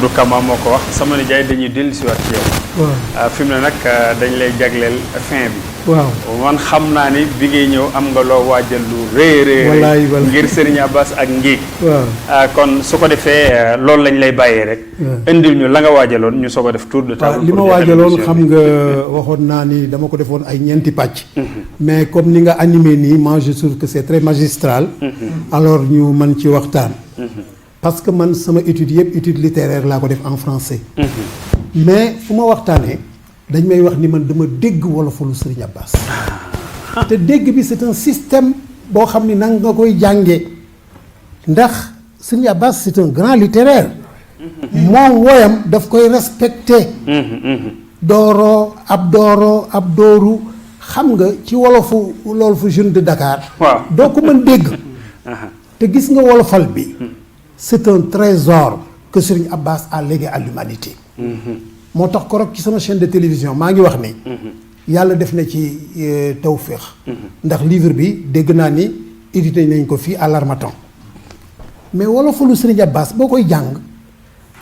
du Kama moo ko wax sama nijaay dañuy dellusiwaat ci yow. waaw fi mu ne nag dañ lay jagleel fin bi. waaw man xam naa ni bi ngay ñëw am nga loo waajal lu rëy ngir Serigne Abbas ak Ngig. waaw kon su ko defee loolu lañ lay bàyyee rek. indil ñu la nga waajaloon ñu soog a def tour de table. li ma waajaloon xam nga waxoon naa ni dama ko defoon ay ñeenti pàcc. mais comme ni nga animé nii moi je trouve que c'est très magistral. alors ñu mën ci waxtaan. parce que man sama étude yëpp étude littéraire laa ko def en français. mais fu ma waxtaanee dañ may wax ni man dama dégg wolofalu Serigne Abbas. te dégg bi c'est un système boo xam ni nanga nga koy jàngee ndax Serigne Abbas c'est un grand littéraire. moom woyam daf koy respecté. dooro ab dooru xam nga ci wolofu loolu fu jeune de Dakar. waaw doo ko mën dégg. te gis nga wolofal bi. c'est un trésor que Serigne Abbas a légué à l'humanité. moo tax korog ci sama chaîne de télévision maa ngi wax ni. yàlla def na ci tawféex. ndax livre bi dégg naa ni édité nañ ko fii à l'Harmattan. mais wolofalu Serigne Abbas boo koy jàng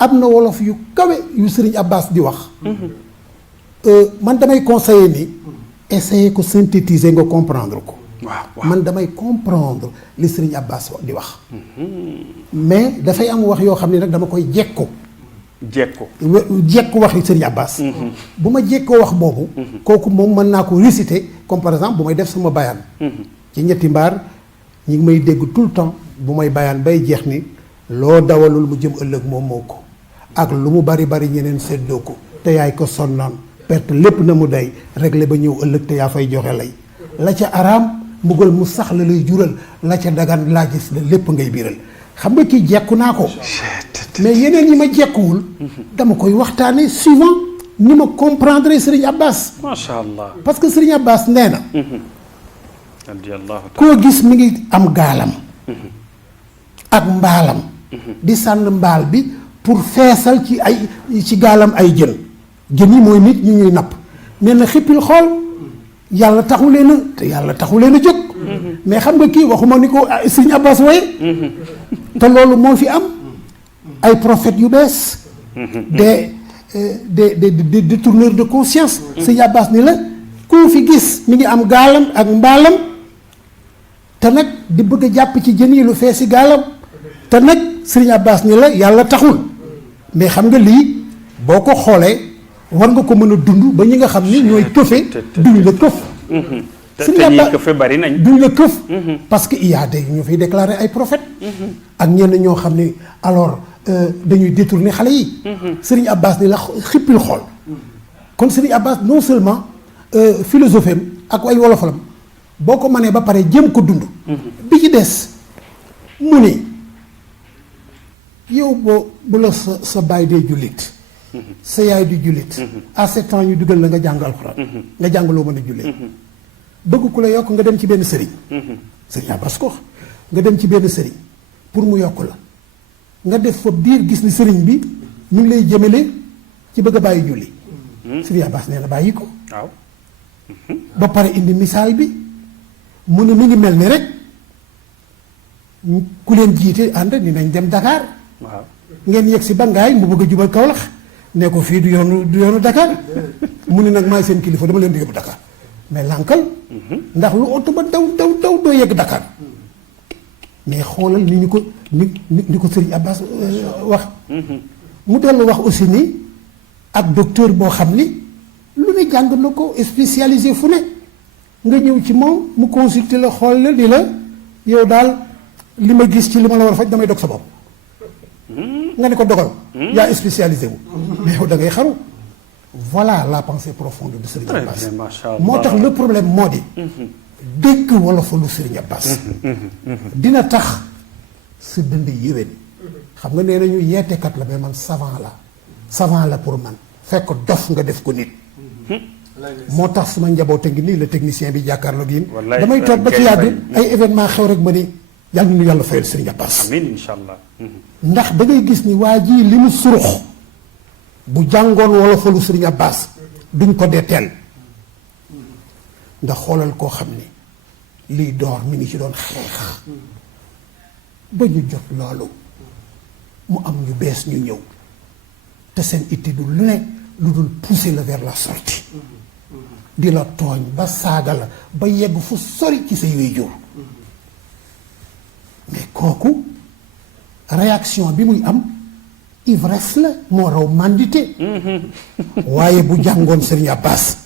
am na wolof yu kawe yu Serigne Abbas di wax. man damay conseiller ni essayer ko synthétiser nga comprendre ko. waaw man damay comprendre li Serigne Abbas di wax. mais dafay am wax yoo xam ne nag dama koy jekku waxi Serigne Abbas. bu ma jekkoo wax boobu. kooku moom mën naa ko réciter comme par exemple bu may def sama bayaan. ci ñetti mbaar ñi ngi may dégg tout le temps bu may bayaan bay jeex ni loo dawalul mu jëm ëllëg moom moo ko ak lu mu bari bari ñeneen séddoo ko te yaay ko sonnoon perte lépp na mu day réglé ba ñëw ëllëg te yaa fay joxe lay la ca araam mbugal mu sax la lay jural la ca dagan laa gis la lépp ngay biral xam nga kii jekku naa ko mais yeneen yi ma jekkuwul dama koy waxtaane suivant ni ma comprendre Serigne Abbas. macha allah parce que Serigne Abbas nee na koo gis mi ngi am gaalam ak mbaalam di sànn mbaal bi pour feesal ci gaalam ay jën yi mooy nit ñi ñuy napp nee na xippil xool yàlla taxu leen a te yàlla taxu leen a jóg mais xam nga kii waxuma ni ko Serigne Abbas waye te loolu moo fi am ay prophètes yu bees des détourneurs de conscience Serigne Abbas ni la koo fi gis mi ngi am gaalam ak mbaalam te nag di bëgg a jàpp ci jën yi lu fees si gaalam te nag Serigne Abbas ni la yàlla taxul mais xam nga lii boo ko xoolee war nga ko mën a dund ba ñi nga xam ni ñooy këfe duñ la këf. Serigne Abbas këfe bari nañ. duñ la këf. parce que il y a des ñu fiy déclarer ay prophètes. ak ñenn ñoo xam ni alors dañuy détourner xale yi. Serigne Abbas ni la xippil xool. kon Serigne Abbas non seulement philosophie am ak ay wolofalam boo ko mënee ba pare jëm ko dund. bi ci des mu ni yow bu la sa baay dee jullit. sa yaay di jullit. à 7 ans ñu dugal la nga jàng alxuraan. nga jàng loo mën a jullee. bëgg ku la yokk nga dem ci benn sëriñ. Serigne Abbas ko nga dem ci benn sëriñ pour mu yokk la nga def fa biir gis ni sëriñ bi ñu ngi lay jëmale ci bëgg a bàyyi julli. Serigne Abbas nee na bàyyi ko. waaw. ba pare indi misaal bi mu ne mi ngi mel ni rek ku leen jiite ànd ni nañ dem Dakar. waaw ngeen yegg si Bangaay mu bëgg a jubal Kaolack ne ko fii du yoonu Dakar mu ne nag maay seen kilifa dama leen di yóbbu Dakar mais lànkal ndax lu oto ba daw doo yegg Dakar mais xoolal ni ñu ko ni ko Serigne Abbas wax. mu dellu wax aussi ni ak docteur boo xam ni lu ne jàng na ko spécialisé fu ne nga ñëw ci moom mu consulter la xool la ni la yow daal li ma gis ci li ma la war a faj damay dog sa bopp. nga ne ko dogal. yaa spécialisé wu. mais yow da ngay xaru. voilà la pensée profonde de Serigne Abbas. moo tax le problème moo di. dégg wolofalu Serigne Abbas. dina tax sa dënd yéwén. xam nga nee nañu yeetekat la mais man savant la pour man fekk dof nga def ko nit. moo tax suma njaboot a ngi nii le technicien bi jàkkaarloog yéen. damay toog ba ci yàgg ay événement xew rek ma ni. yàlla nu yàlla fayal Serigne Abbas. amiin incha allah. ndax da ngay gis ni waa ji li mu surux bu jàngoon wolofalu Serigne Abbas duñ ko dee teel ndax xoolal koo xam ni liy door mi ngi ci doon xeex ba ñu jot loolu mu am ñu bees ñu ñëw te seen itti du lu ne lu dul pousser la vers la sortie di la tooñ ba saaga la ba yegg fu sori ci say waajur mais kooku réaction bi muy am ivresse la moo raw mandité waaye bu jàngoon Serigne Abbas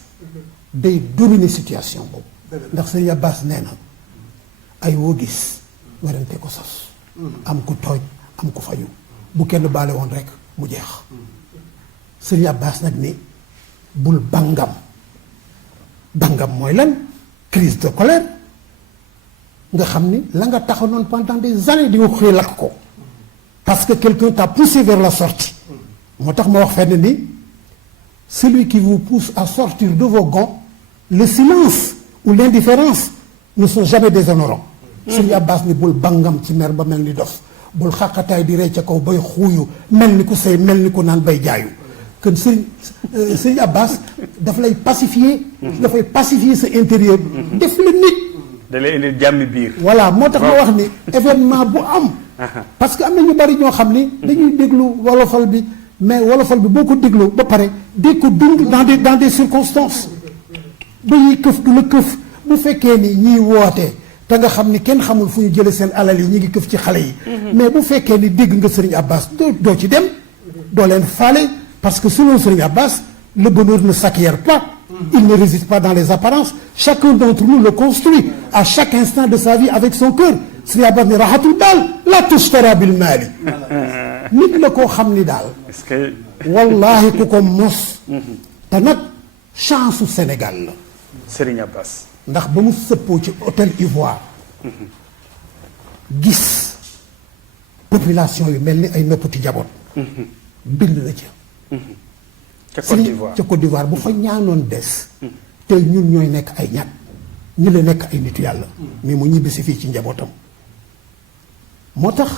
day dominer situation boobu ndax Serigne Abbas nee na ay woo gis werante ko sos am ku tooñ am ku fayu bu kenn baale woon rek mu jeex Serigne Abbas nag ni bul bangam mooy lan crise de colère nga xam ni la nga taxanoon pendant des années di nga xëy lakk ko parce que quelqu'un t'a poussé vers la sortie moo tax ma wax fenn ni celui qui vous pousse à sortir de vos gonds le silence ou l'indifférence ne sont jamais déshonorants Serigne Abbas ni bul bangam ci mer ba mel ni dof bul xaqataay di rey ca kaw bay xuuyu mel ni ku sëy mel ni ku naan bay jaayu kon Serigne Abbas daf lay pacifier dafay pacifier sa intérieur def la nit da lay indi jàmmi biir voilà moo tax ma wax ni événement bu am parce que am na ñu bari ñoo xam ni dañuy déglu wolofal bi mais wolofal bi boo ko dégloo ba pare di ko dund dans des circonstances ba ñuy këf du la këf bu fekkee ni ñiy woote te nga xam ni kenn xamul fu ñu jëlee seen alal yi ñu ngi këf ci xale yi mais bu fekkee ni dégg nga Serigne Abbas doo ci dem doo leen faale parce que selon Serigne Abbas le bonheur ne s'acquiert pas il ne réside pas dans les apparences chacun d'entre nous le construit à chaque instant de sa vie avec son cœur Serigne Abbas ni rahatul baal la tushtara bil maali nit la koo xam ni daal est-ce que wallahi ku ko mos te nag chance su Sénégal la Serigne Abbas ndax ba mu sëppoo ci hôtel Ivoire gis population yu mel ni ay noppati jaboot bind na ci ca Côte d'Ivoire bu fa ñaanoon des te ñun ñooy nekk ay ñat ñu la nekk ay nitu yàlla mais mu ñibbisi fii ci njabootam moo tax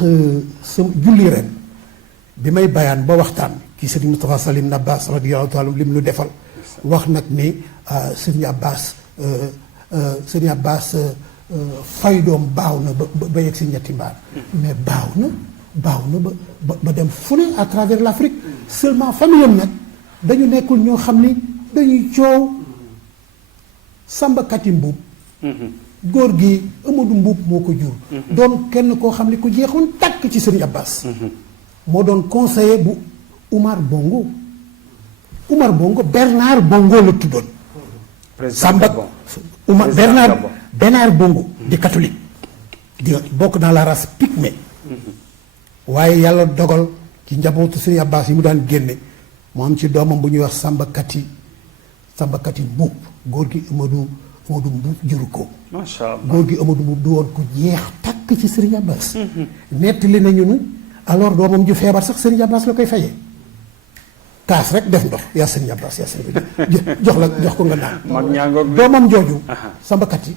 sa julli ren bi may bayaan ba waxtaan kii Serigne Moustapha Salim Abbas radiyallahu taala li mu nu defal wax nag ni Serigne Abbas Serigne Abbas fay doom baaw na ba yegg si ñetti mbaar mais baaw na ba dem fu ne à travers l'Afrique seulement famille am nag dañu nekkul ñoo xam ni dañuy coow sàmbakati mbuub góor gi Amadou Mbuub moo ko jur doon kenn koo xam ni ku jeexoon tàkk ci Serigne Abbas moo doon conseiller bu Umar Bongo Bernard Bongo la tuddoon Samba Umar Bernard Bongo di catholique di bokk dans la race pygmée waaye yàlla dogal ci njabootu Serigne Abbas yi mu daan génne mu am ci doomam bu ñuy wax sàmbakati Mbuub góor gi Amadou Mbuub juru ko macha Allah góor gi Amadou Mbuub du woon ku jeex takk ci Serigne Abbas nettali nañu ni alors doomam ju feebar sax Serigne Abbas la koy fayee kaas rek def ndox yaa Serigne Abbas yaa Serigne jox ko nga naan mag ñaangoog doomam jooju sàmbakati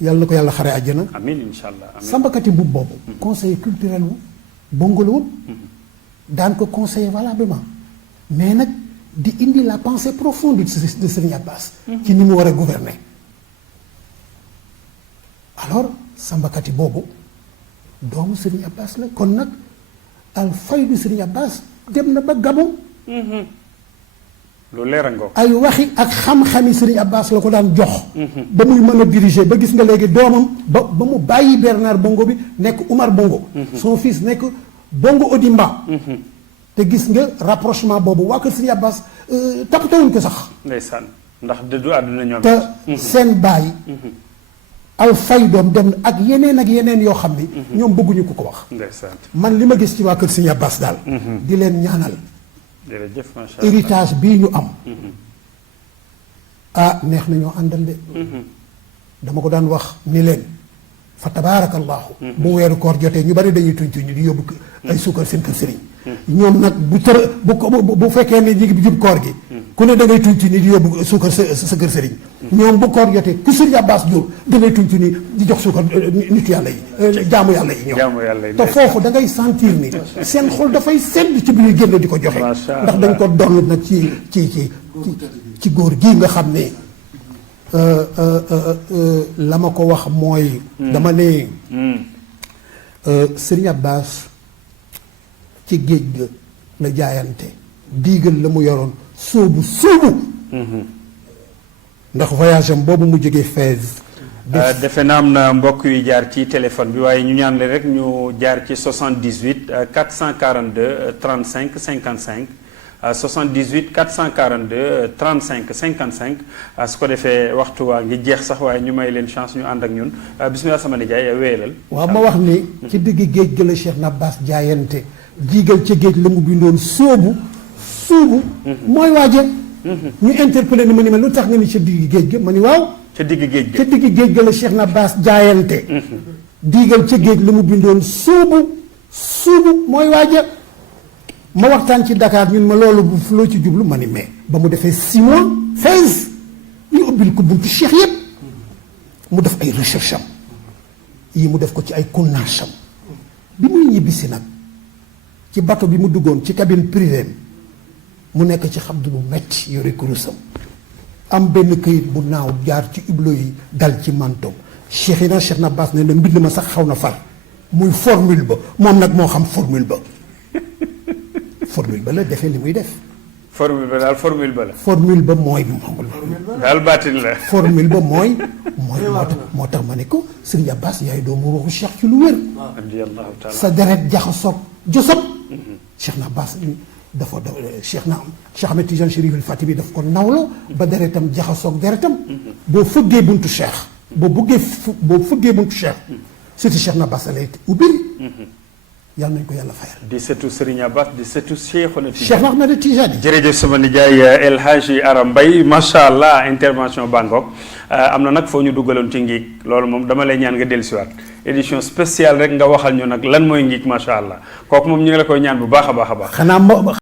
yàlla na ko yàlla xare àjjana amiin insha Allah amiin sàmbakati Mbuub boobu conseiller culturel wu Bongo la woon daan ko conseiller valablement mais nag di indi la pensée profonde de Serigne Abbas ci ni mu war a gouverner alors sàmbakati boobu doomu Serigne Abbas la kon nag al faydu Serigne Abbas dem na ba Gabon lu leer a ngoog ay waxi ak xam-xami Serigne Abbas la ko daan jox ba muy mën a diriger ba gis nga léegi doomam ba mu bàyyi Bernard Bongo bi nekk Umar Bongo son fils nekk Bongo Odimba te gis nga rapprochement boobu waa kër Serigne Abbas tapatawuñ ko sax ndeysaan ndax dëddu àdduna ñoom te seen baay al faydoom dem ak yeneen yoo xam ni ñoom bëgguñu ko wax ndeysaan man li ma gis ci waa kër Serigne Abbas daal di leen ñaanal jërëjëf macha Allah héritage bii ñu am neex na ñoo àndal de dama ko daan wax ni leen fa tabaarakallahu bu weeru koor jotee ñu bari dañuy tuñ di yóbbu ay suukar seen kër sëriñ ñoom nag bu fekkee ne ñu ngi jub koor gi ku ne da ngay tuñ di yóbbu suukar sa kër sëriñ ñoom bu koor jotee ku Serigne Abbas jur da ngay tuñ di jox suukar nit yàlla yi jaamu yàlla yi ñoom te foofu da ngay sentir ni seen xol dafay sedd ci bi ñuy génn di ko joxe ndax dañ ko doon nag ci góor gii nga xam ne la ma ko wax mooy dama ne Serigne Abbas ci géej ga la jaayante diigal la mu yoroon sóobu ndax voyage am boobu mu jógee Fès. defe naa am na mbokk yu jaar ci téléphone bi waaye ñu ñaan le rek ñu jaar ci 78 442 35 55 78 442 35 55 su ko defee waxtu waa ngi jeex sax waaye ñu may leen chance ñu ànd ak ñun bismillah sama nijaay wéyalal. waaw ma wax ni. ci digg géej gi la Cheikh Nabaas jaayante jiigal ca géej la mu bindoon suubu mooy waaja. ñu interpellé ni ma lu tax nga ni ca digg géej ga ma ni waaw. ca digg géej ca digg géej ga la Cheikh Nabaas jaayante. diigal ca géej la mu bindoon suubu mooy waaja. ma waxtaan ci Dakar ñun ma loolu bu loo ci jublu ma ni mais ba mu defee 6 mois Fès ñu ubbil ko buntu Cheikh yëpp mu def ay recherche am yii mu def ko ci ay connaissance am bi muy ñibbisi nag ci bateau bi mu duggoon ci cabine privée mu nekk ci xabdu bu metti yore kurusam am benn këyit bu naaw jaar ci hublot yi dal ci mantoom Cheikh Nabaas ne na mbind ma sax xaw na far muy formule ba moom nag moo xam formule ba la defee li muy def. formule ba daal formule ba la. formule ba mooy. daal baatin la. formule ba mooy moo tax ma ne ko Serigne Abbas yaay doomu ruuxu Cheikh ci lu wér. radiyallahu taala sa deret jaxasoog josop. Cheikh Nabaas dafa Cheikh Ahmed Tidiane Chérif El Fati bi daf ko nawlo ba deretam jaxasoog deretam. boo fëggee buntu Cheikh. boo fëggee buntu Cheikh. surtout Cheikh Nabaas lay ubbil. yàlla nañ ko yàlla fayal. di sëtu Serigne Abbas di sëtu Cheikhouna Tidiane. Cheikh Ahmed Tidiane. jërëjëf sama nijaay El Hadji Aram Mbaye macha allah intervention bangok am na nag foo ñu duggaloon ci ngiig loolu moom dama lay ñaan nga dellusiwaat édition spéciale rek nga waxal ñu nag lan mooy ngiig macha allah kooku moom ñu ngi la koy ñaan bu baax a baax a baax.